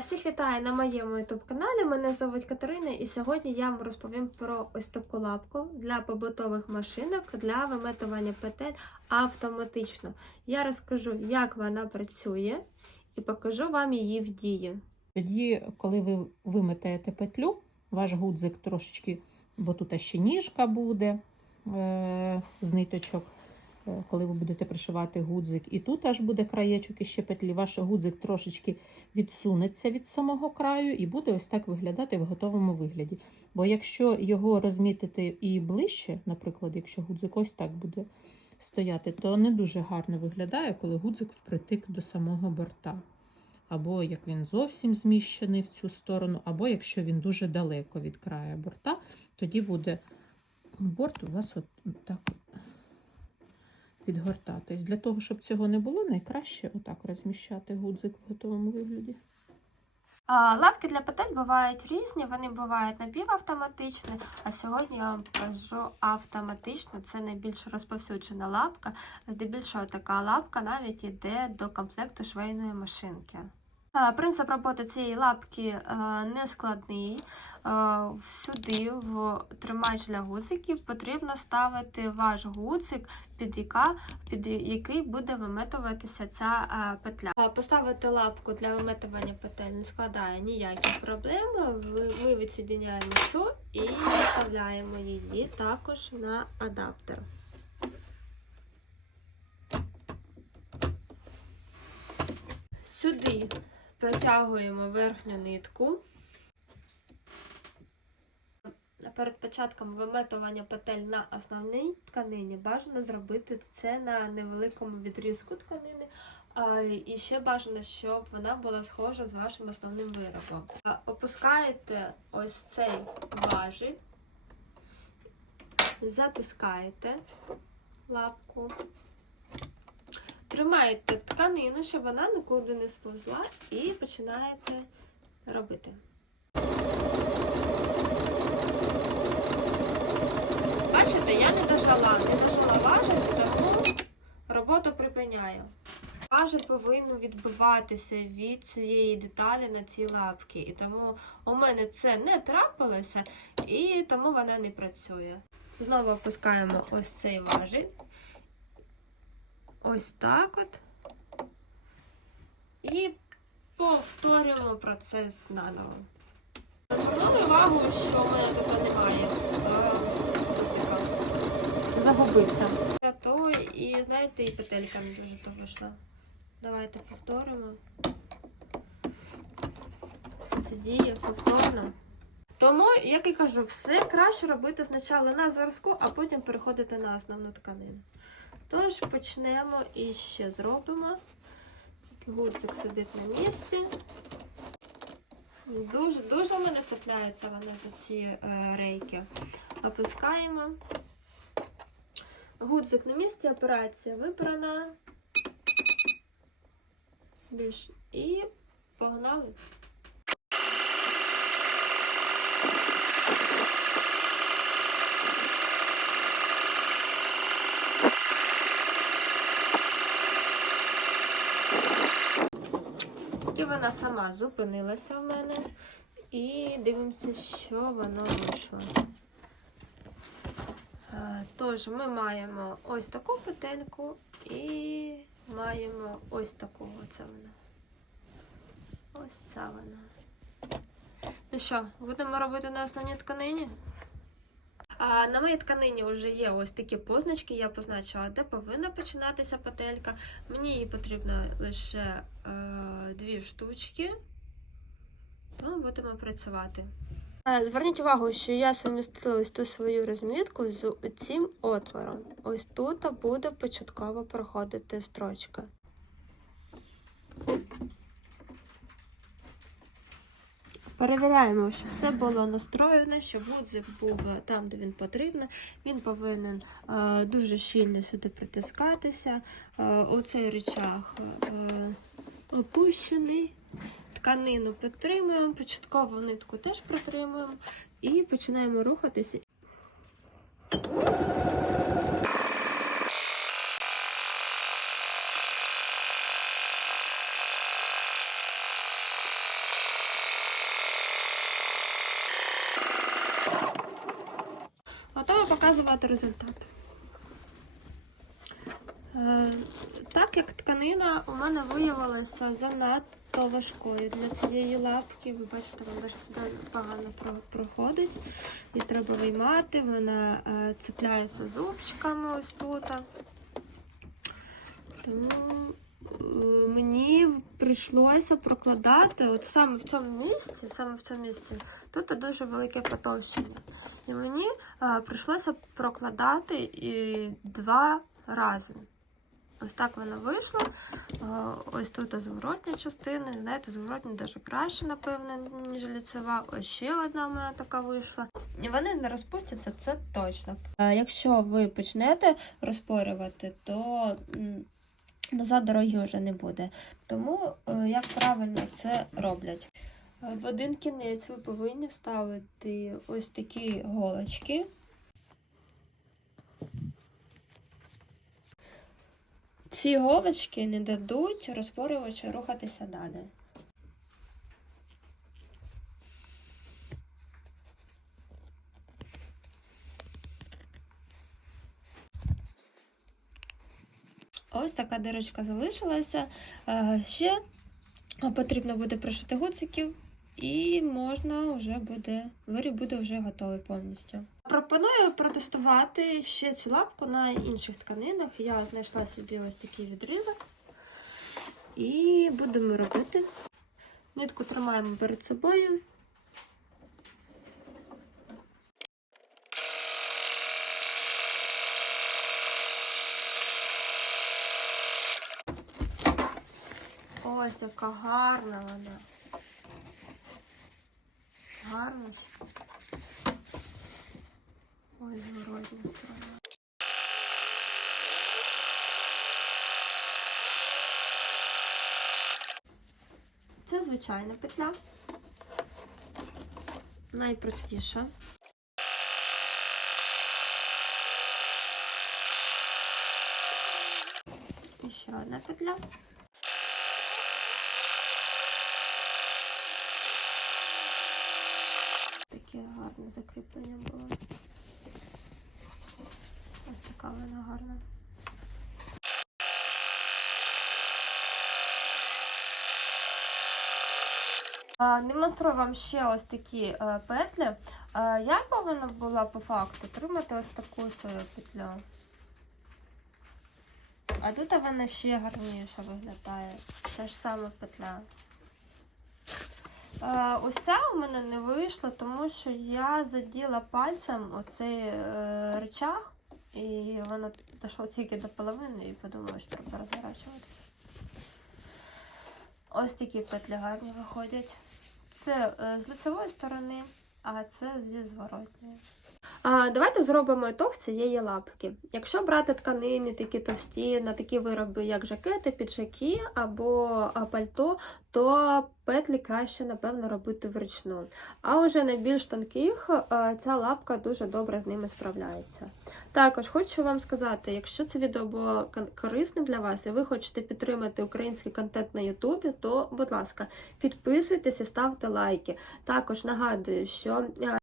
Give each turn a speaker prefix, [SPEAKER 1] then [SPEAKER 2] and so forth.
[SPEAKER 1] Всіх вітаю на моєму youtube каналі. Мене звуть Катерина, і сьогодні я вам розповім про ось таку лапку для побутових машинок для виметування петель автоматично. Я розкажу, як вона працює, і покажу вам її в дії.
[SPEAKER 2] Тоді, коли ви виметаєте петлю, ваш гудзик трошечки, бо тут ще ніжка буде е, з ниточок, коли ви будете пришивати гудзик, і тут аж буде краєчок іще петлі, ваш гудзик трошечки відсунеться від самого краю і буде ось так виглядати в готовому вигляді. Бо якщо його розмітити і ближче, наприклад, якщо гудзик ось так буде стояти, то не дуже гарно виглядає, коли гудзик впритик до самого борта. Або як він зовсім зміщений в цю сторону, або якщо він дуже далеко від краю борта, тоді буде борт у вас от так відгортатись. Для того, щоб цього не було, найкраще отак розміщати гудзик в готовому вигляді.
[SPEAKER 1] А, лапки для петель бувають різні, вони бувають напівавтоматичні, а сьогодні я вам покажу автоматично. Це найбільш розповсюджена лапка. Здебільшого така лапка навіть йде до комплекту швейної машинки. А, Принцип роботи цієї лапки е, не складний. Е, Всюди в тримач для гудзиків потрібно ставити ваш гудзик, під, яка, під який буде виметуватися ця е, петля. Поставити лапку для виметування петель не складає ніяких проблем. Ми відсоединяємо цю і вставляємо її також на адаптер. Сюди протягуємо верхню нитку. Перед початком виметування петель на основній тканині бажано зробити це на невеликому відрізку тканини. І ще бажано, щоб вона була схожа з вашим основним виробом. Опускаєте ось цей важіль, затискаєте лапку, тримаєте тканину, щоб вона нікуди не сповзла, і починаєте робити. Бачите, я не дожала, не дожала важель, тому роботу припиняю. Важель повинен відбиватися від цієї деталі на цій лапці. І тому у мене це не трапилося, і тому вона не працює. Знову опускаємо ось цей важіль. Ось так от. І повторюємо процес наново. Звернули увагу, що в мене тут немає е, гудзика. Загубився. То і знаєте, і петелька не дуже то вийшла. Давайте повторимо. Все це діє повторно. Тому, як і кажу, все краще робити спочатку на зразку, а потім переходити на основну тканину. Тож почнемо і ще зробимо. Гудзик сидить на місці. Дуже дуже в мене цепляється вона за ці е, рейки. Опускаємо. Гудзик на місці, операція вибрана. Більш і погнали. Вона сама зупинилася в мене. І дивимося, що воно вийшло. Тож, ми маємо ось таку петельку і маємо ось таку оце вона. Ось ця вона. Ну що, будемо робити на основній тканині? На моїй тканині вже є ось такі позначки, я позначила, де повинна починатися петелька. Мені її потрібно лише е, дві штучки. Ну, будемо працювати. Е, Зверніть увагу, що я сумістила ось ту свою розмітку з цим отвором. Ось тут буде початково проходити строчка. Перевіряємо, щоб все було настроєно, щоб гудзик був там, де він потрібен. Він повинен е, дуже щільно сюди притискатися. Е, оцей речах е, опущений. Тканину підтримуємо, початкову нитку теж протримуємо і починаємо рухатися. Показувати результат. Е, Так як тканина у мене виявилася занадто важкою для цієї лапки, ви бачите, вона навіть сюди погано проходить. Її треба виймати, вона е, цепляється зубчиками ось тут. Тому мені прийшлося прокладати от саме в цьому місці, саме в цьому місці, тут дуже велике потовщення. І мені е, прийшлося прокладати і два рази. Ось так воно вийшло. Е, Ось тут зворотня частина. Знаєте, зворотня навіть краще, напевно, ніж ліцева. Ось ще одна у мене така вийшла. І вони не розпустяться, це точно. Е, Якщо ви почнете розпорювати, то назад дороги вже не буде. Тому е, як правильно це роблять? Е, В один кінець ви повинні вставити ось такі голочки. Ці голочки не дадуть розпорювачу рухатися далі. Ось така дирочка залишилася. Е, Ще потрібно буде пришити гудзиків, і можна вже буде, виріб буде вже готовий повністю. Пропоную протестувати ще цю лапку на інших тканинах. Я знайшла собі ось такий відрізок. І будемо робити. Нитку тримаємо перед собою. Ось яка гарна вона. Гарна. Ось зворотня сторона. Це звичайна петля. Найпростіша. І ще одна петля. Таке гарне закріплення було. Ось така вона гарна. Демонструю вам ще ось такі е, петлі. Я повинна була по факту тримати ось таку свою петлю. А тут вона ще гарніше виглядає. Це ж саме петля. Е, ось ця у мене не вийшла, тому що я заділа пальцем оцей е, речах, і воно дійшло тільки до половини і подумала, що треба розворачуватися. Ось такі петлі гарні виходять. Це е, з лицевої сторони, а це зі зворотньої. А, давайте зробимо ітог цієї лапки. Якщо брати тканини такі товсті на такі вироби, як жакети, піджаки або пальто, то петлі краще, напевно, робити вручну. А вже на більш тонких ця лапка дуже добре з ними справляється. Також хочу вам сказати, якщо це відео було корисним для вас і ви хочете підтримати український контент на Ютубі, то, будь ласка, підписуйтесь і ставте лайки. Також нагадую, що